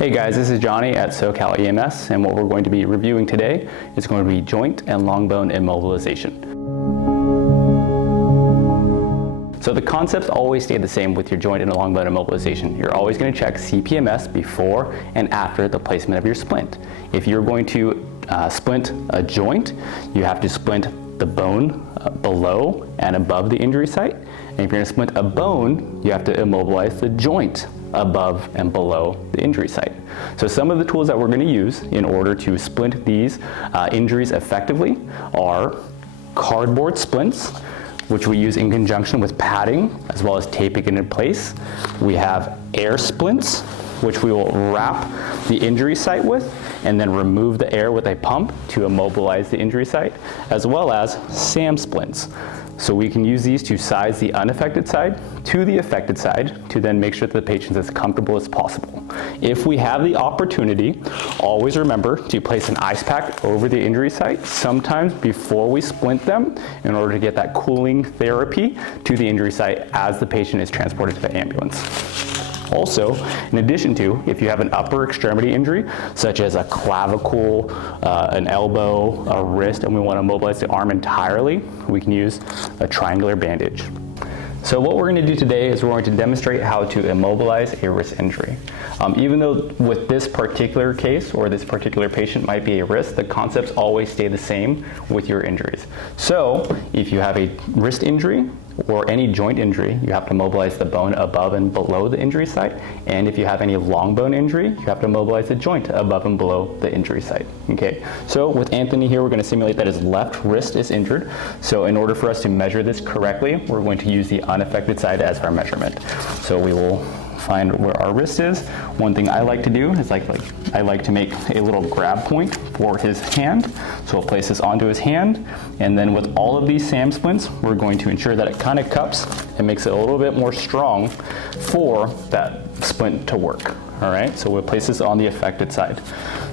Hey guys, this is Johnny at SoCal EMS, and what we're going to be reviewing today is going to be joint and long bone immobilization. So the concepts always stay the same with your joint and long bone immobilization. You're always going to check CPMS before and after the placement of your splint. If you're going to splint a joint, you have to splint the bone below and above the injury site. And if you're going to splint a bone, you have to immobilize the joint above and below the injury site. So some of the tools that we're going to use in order to splint these injuries effectively are cardboard splints, which we use in conjunction with padding as well as taping it in place. We have air splints, which we will wrap the injury site with and then remove the air with a pump to immobilize the injury site, as well as SAM splints. So we can use these to size the unaffected side to the affected side to then make sure that the patient's as comfortable as possible. If we have the opportunity, always remember to place an ice pack over the injury site, sometimes before we splint them, in order to get that cooling therapy to the injury site as the patient is transported to the ambulance. Also, in addition to, if you have an upper extremity injury, such as a clavicle, an elbow, a wrist, and we want to mobilize the arm entirely, we can use a triangular bandage. So what we're going to do today is we're going to demonstrate how to immobilize a wrist injury. Even though with this particular case or this particular patient might be a wrist, the concepts always stay the same with your injuries. So if you have a wrist injury or any joint injury, you have to mobilize the bone above and below the injury site. And if you have any long bone injury, you have to mobilize the joint above and below the injury site. Okay, so with Anthony here, we're going to simulate that his left wrist is injured. So in order for us to measure this correctly, we're going to use the unaffected side as our measurement. So we will find where our wrist is. One thing I like to do is I like to make a little grab point for his hand. So we'll place this onto his hand, and then with all of these SAM splints, we're going to ensure that it kind of cups and makes it a little bit more strong for that splint to work. All right, so we'll place this on the affected side.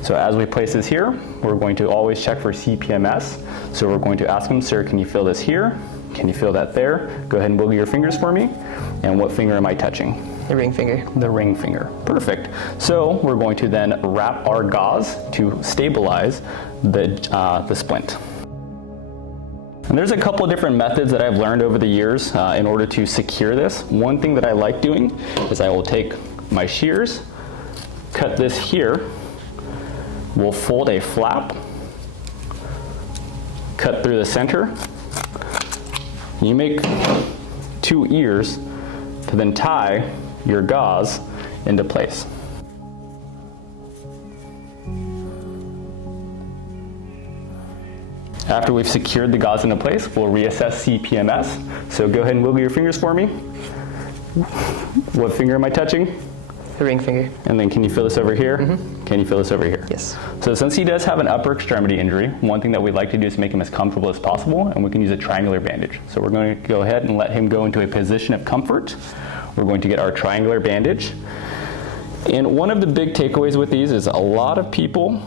So as we place this here, we're going to always check for CPMS. So we're going to ask him, sir, can you feel this here? Can you feel that there? Go ahead and wiggle your fingers for me. And what finger am I touching? The ring finger. The ring finger. Perfect. So we're going to then wrap our gauze to stabilize the splint. And there's a couple of different methods that I've learned over the years in order to secure this. One thing that I like doing is I will take my shears, cut this here, we'll fold a flap, cut through the center. You make 2 ears to then tie your gauze into place. After we've secured the gauze into place, we'll reassess CPMS. So go ahead and wiggle your fingers for me. What finger am I touching? The ring finger. And then can you feel this over here? Mm-hmm. Can you feel this over here? Yes. So since he does have an upper extremity injury, one thing that we'd like to do is make him as comfortable as possible, and we can use a triangular bandage. So we're going to go ahead and let him go into a position of comfort. We're going to get our triangular bandage. And one of the big takeaways with these is a lot of people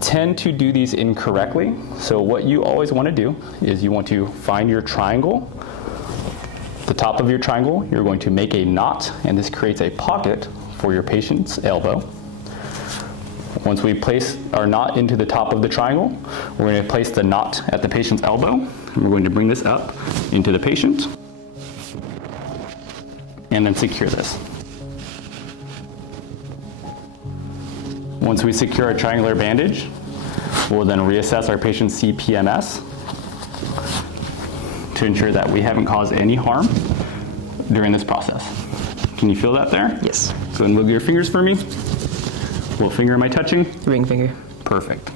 tend to do these incorrectly. So what you always want to do is you want to find your triangle. The top of your triangle, you're going to make a knot, and this creates a pocket for your patient's elbow. Once we place our knot into the top of the triangle, we're going to place the knot at the patient's elbow, and we're going to bring this up into the patient, and then secure this. Once we secure our triangular bandage, we'll then reassess our patient's CPMS to ensure that we haven't caused any harm during this process. Can you feel that there? Yes. So then wiggle your fingers for me. What finger am I touching? The ring finger. Perfect.